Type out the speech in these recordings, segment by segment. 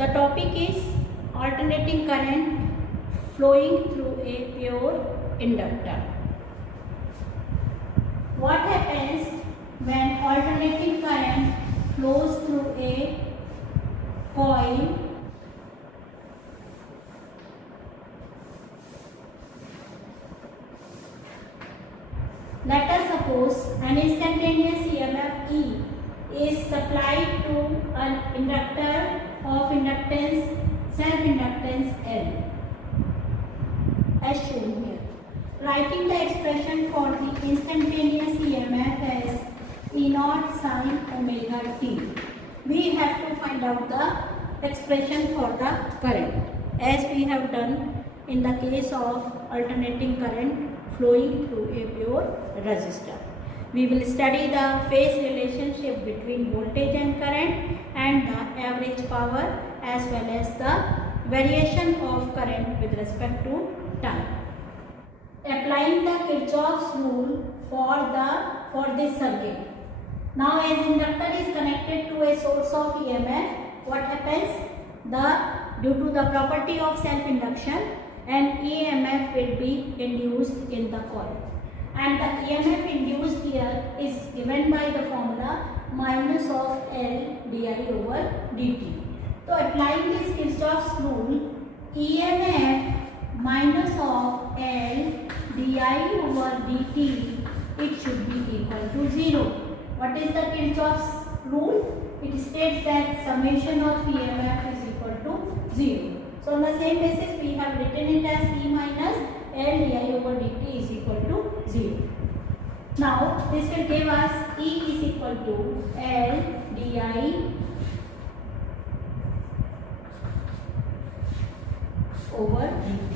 The topic is alternating current flowing through a pure inductor. What happens when alternating current flows through a coil? Let us suppose an instantaneous EMF E is supplied to an inductor of inductance, self-inductance L, as shown here. Writing the expression for the instantaneous EMF as E0 sin omega t. We have to find out the expression for the current, as we have done in the case of alternating current flowing through a pure resistor. We will study the phase relationship between voltage and current and the average power as well as the variation of current with respect to time. Applying the Kirchhoff's rule for this circuit. Now, as inductor is connected to a source of EMF, what happens? Due to the property of self-induction, an EMF will be induced in the coil. And the EMF induced here is given by the formula minus of L di over dt. So, applying this Kirchhoff's rule, EMF minus of L di over dt, it should be equal to 0. What is the Kirchhoff's rule? It states that summation of EMF is equal to 0. So, on the same basis, we have written it as E minus L di over dt is equal to 0. Now, this will give us E is equal to L di over dt.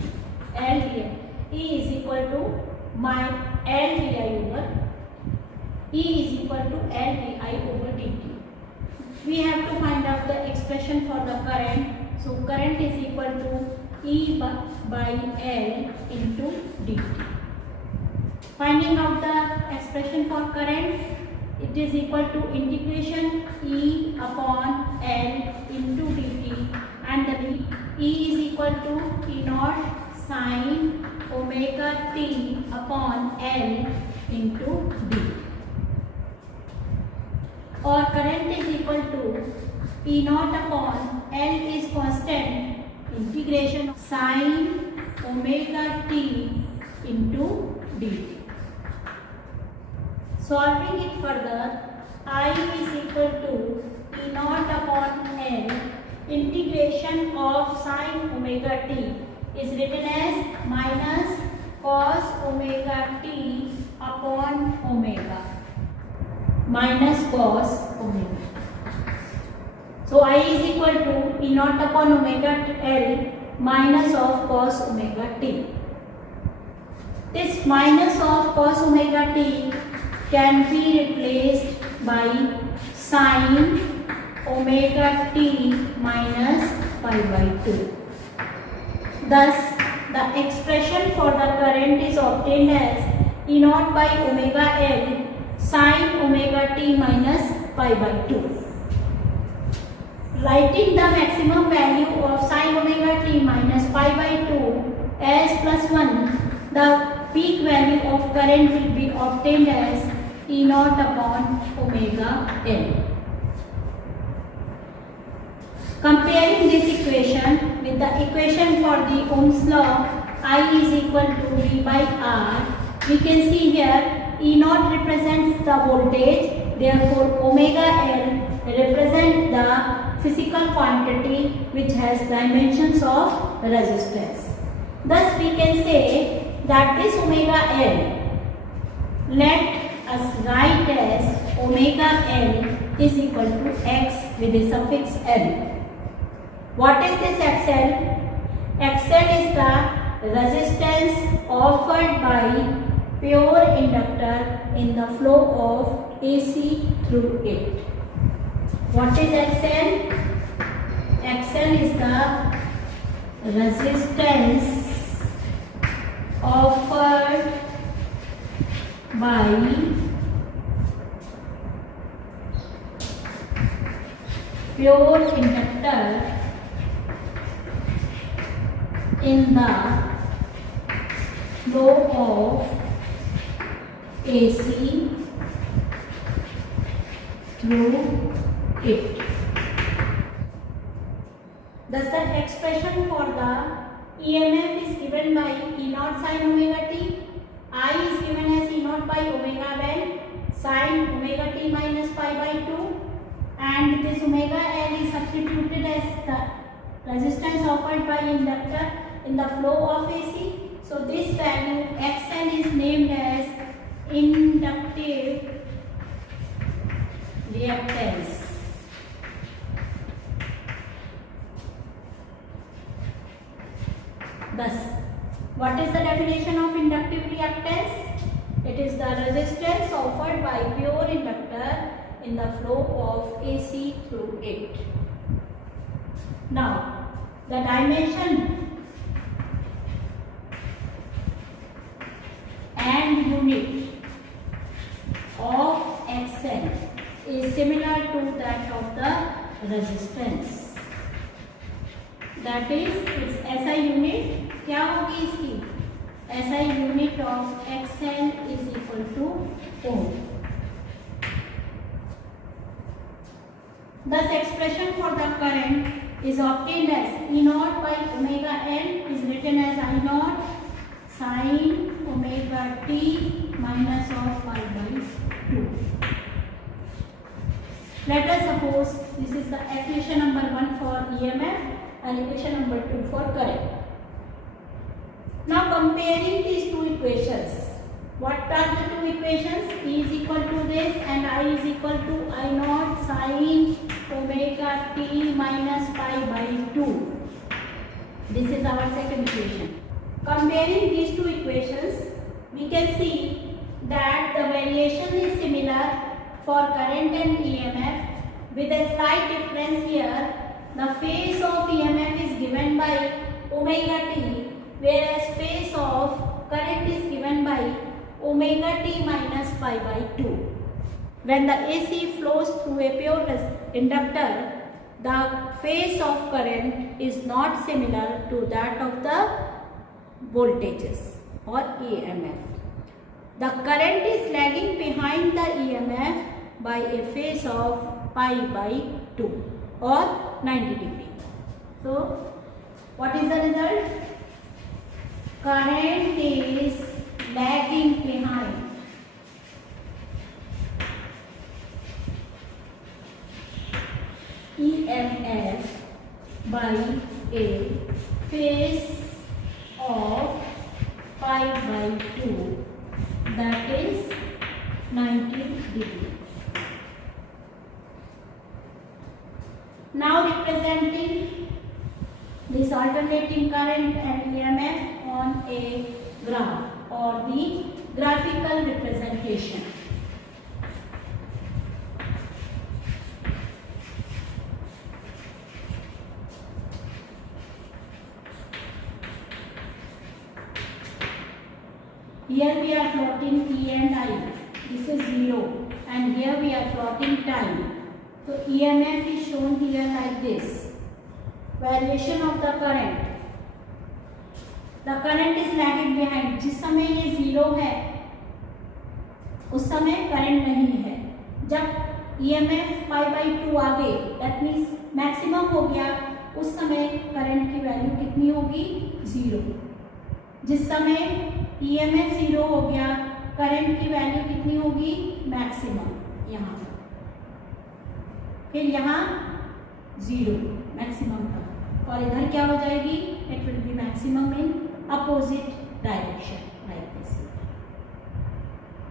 L di. E is equal to my L di over. E is equal to L di over dt. We have to find out the expression for the current. So, current is equal to E by L into dt. Finding out the expression for current, it is equal to integration E upon L into dt, and the E is equal to E0 sin omega t upon L into d. Or current is equal to E0 upon L is constant, integration sin omega t into dt. Solving it further, I is equal to E0 upon L, integration of sin omega t is written as minus cos omega t upon omega, minus cos omega. So, I is equal to E0 upon omega L minus of cos omega t. This minus of cos omega t can be replaced by sin omega t minus pi by 2. Thus, the expression for the current is obtained as E0 by omega L sin omega t minus pi by 2. Writing the maximum value of sin omega t minus pi by 2 as plus 1, the peak value of current will be obtained as E0 upon omega L. Comparing this equation with the equation for the Ohm's law, I is equal to V by R, we can see here E0 represents the voltage, therefore omega L represents the physical quantity which has dimensions of resistance. Thus, we can say that this omega L, let us write as omega L is equal to X with a suffix L. What is this XL? XL is the resistance offered by pure inductor in the flow of AC through it. What is XL? XL is the resistance offered by pure inductor in the flow of AC through it. Thus the expression for the EMF is given by E naught sin omega t. I is given as E naught by omega when sin omega t minus pi by 2, and this omega L is substituted as the resistance offered by inductor in the flow of AC. So this value XL is named as inductive reactance. Thus, what is the definition of inductive reactance? It is the resistance offered by pure inductor in the flow of AC through it. Now, the dimension and unit of XL is similar to that of the resistance. That is, its SI unit क्या होगी इसकी? SI unit of XL is equal to ohm. Thus, expression for the current is obtained as E naught by omega L is written as I naught sin omega t minus of pi by 2. Let us suppose this is the equation number 1 for EMF and equation number 2 for current. Now comparing these two equations, what are the two equations? E is equal to this and I is equal to I naught sin omega t minus pi by 2. This is our second equation. Comparing these two equations, we can see that the variation is similar for current and EMF with a slight difference here. The phase of EMF is given by omega t, whereas phase of current is given by omega t minus pi by 2. When the AC flows through a pure inductor, the phase of current is not similar to that of the voltages or EMF. The current is lagging behind the EMF by a phase of pi by 2 or 90 degree. So, what is the result? Current is lagging behind EMF by a phase of pi by 2, that is 90 degree. Now representing this alternating current and EMF on a graph or the graphical representation. Here we are plotting E and I. This is 0 and here we are plotting time. So EMF is shown here like this. Variation of the current. The current is lagging behind. जिस समय ये 0 है उस समय current नहीं है. जब EMF pi by 2 आ गई, that means मैक्सिमम हो गया, उस समय करंट की वैल्यू कितनी होगी? 0. जिस समय EMF 0 हो गया, करंट की वैल्यू कितनी होगी? मैक्सिमम. यहाँ फिर यहाँ 0 मैक्सिमम का, और इधर क्या हो जाएगी? It will be maximum in opposite direction like this.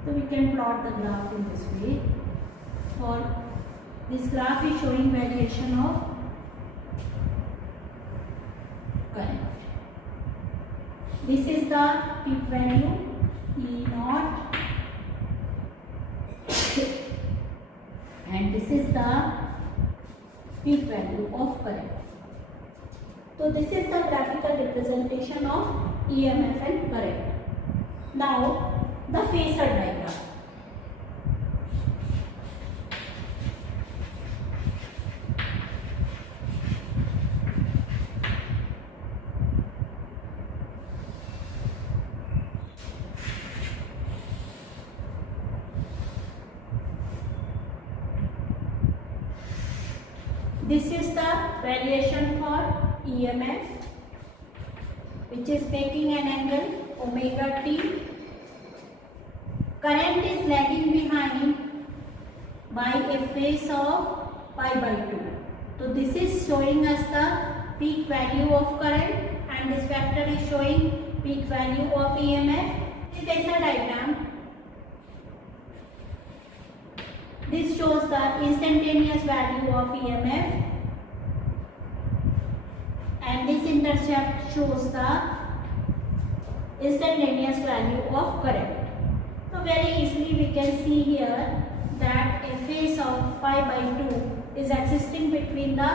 So we can plot the graph in this way. For this graph is showing variation of current. This is the peak value E naught and this is the peak value of current. So this is the graphical representation of EMF and current. Now the phasor diagram. this is the variation for EMF, which is making an angle omega t. Current is lagging behind by a phase of pi by 2. So this is showing us the peak value of current, and this vector is showing peak value of EMF. This phasor diagram. This shows the instantaneous value of EMF, and this intercept shows the instantaneous value of current. So very easily we can see here that a phase of pi by 2 is existing between the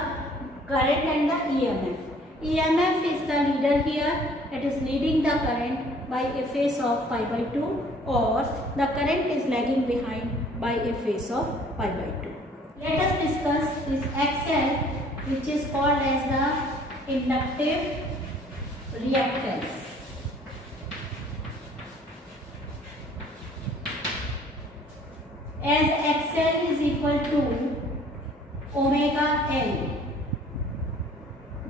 current and the EMF. EMF is the leader here, it is leading the current by a phase of pi by 2, or the current is lagging behind by a phase of pi by 2. Let us discuss this XL, which is called as the inductive reactance. As XL is equal to omega L,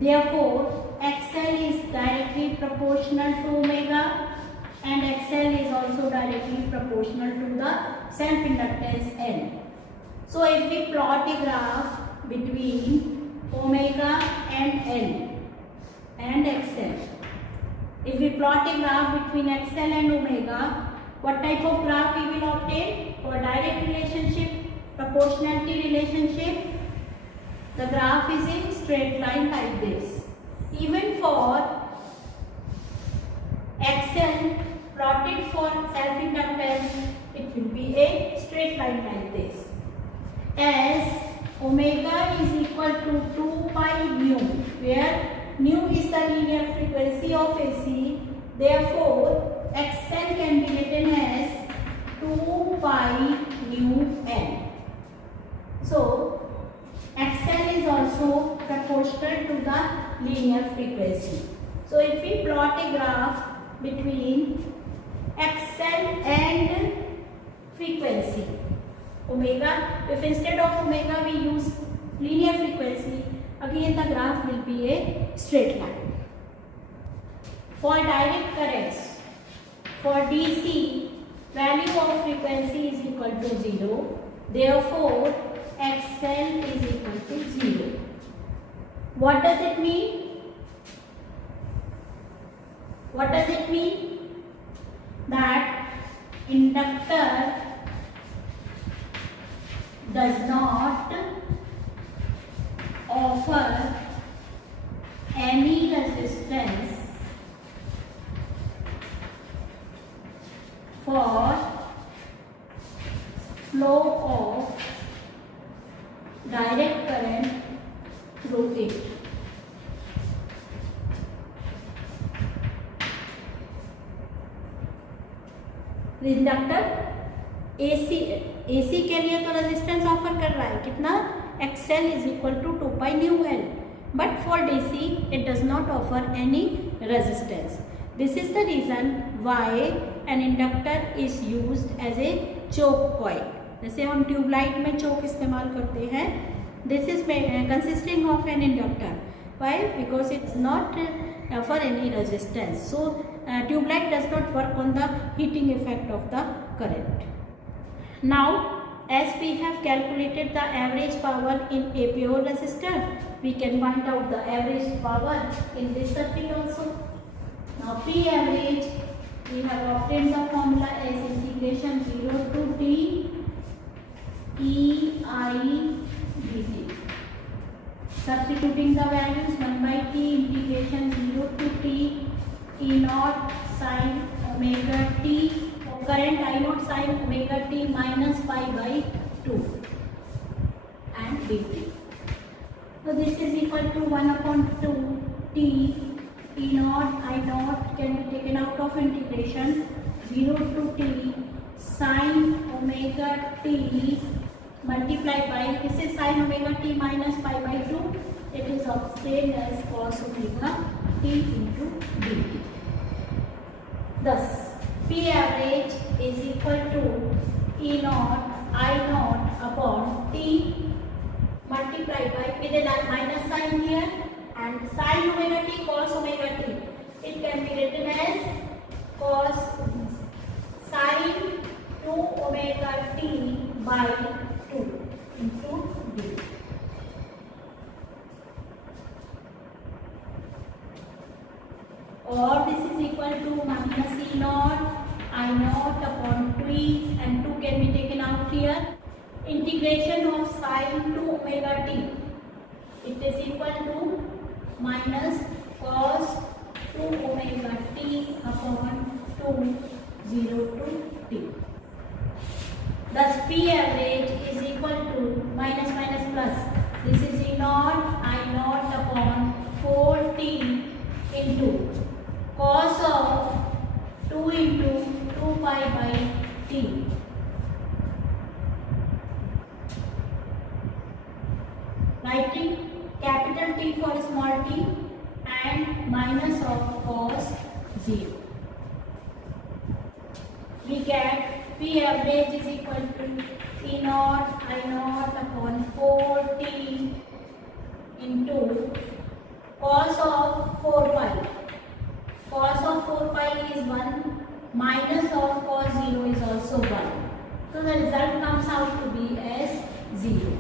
therefore XL is directly proportional to omega, and XL is also directly proportional to the self-inductance L. So if we plot a graph between omega and L and XL, if we plot a graph between XL and omega, what type of graph we will obtain? For direct relationship, proportionality relationship, the graph is a straight line like this. Even for XL plotted for self-inductance, it will be a straight line like this. As omega is equal to 2 pi nu, where nu is the linear frequency of AC, therefore XL can be written as 2 pi nu L. So XL is also proportional to the linear frequency. So if we plot a graph between XL and frequency omega, if instead of omega we use linear frequency, again the graph will be a straight line. For direct currents, for DC, value of frequency is equal to 0, therefore XL is equal to 0. What does it mean? What does it mean? That inductor does not offer any resistance for flow of direct current through it. Inductor AC के लिए तो resistance offer कर रहा है कितना, XL is equal to 2 pi nu L, but for DC it does not offer any resistance. This is the reason why an inductor is used as a choke coil. जैसे हम tubelight में चोक इस्तेमाल करते हैं, this is consisting of an inductor. Why? Because it does not offer any resistance. So tubelight does not work on the heating effect of the current. Now, as we have calculated the average power in a pure resistor, we can find out the average power in this circuit also. Now, P average, we have obtained the formula as integration 0 to t E I dt. Substituting the values 1 by t integration 0 to t E naught sin omega t, current I naught sin omega t minus pi by 2 and dt. So this is equal to 1 upon 2 t E naught I naught can be taken out of integration 0 to t sin omega t multiplied by, this is sin omega t minus pi by 2, it is obtained as cos omega t into dt. Thus, P average is equal to E naught I naught upon t multiplied by with a minus sign here, and sin omega t cos omega t. It can be written as cos sin 2 omega t by 2 into d. Or this is equal to minus E naught I naught upon 2e, and 2 can be taken out here. Integration of sin 2 omega t, it is equal to minus cos 2 omega t upon 2 0 to t. Thus P average is equal to minus minus plus. This is E naught I naught upon 4t into cos of 2 into 2 pi by t. Writing capital T for small t and minus of cos 0. We get P average is equal to E naught I naught upon 4t into cos of 4 pi. Cos of 4 pi is 1, minus of cos 0 is also 1. So the result comes out to be as 0.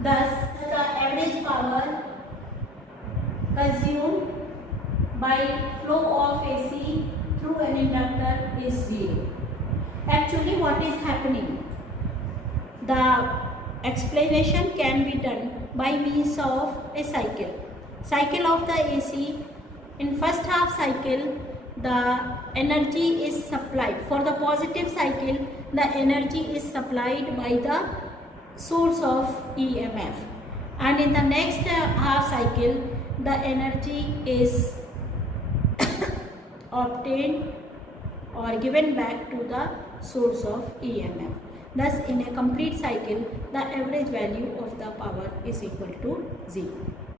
Thus the average power consumed by flow of AC through an inductor is 0. Actually, what is happening? The explanation can be done by means of a cycle. Cycle of the AC. In first half cycle, the energy is supplied. For the positive cycle, the energy is supplied by the source of EMF. And in the next half cycle, the energy is obtained or given back to the source of EMF. Thus, in a complete cycle, the average value of the power is equal to 0.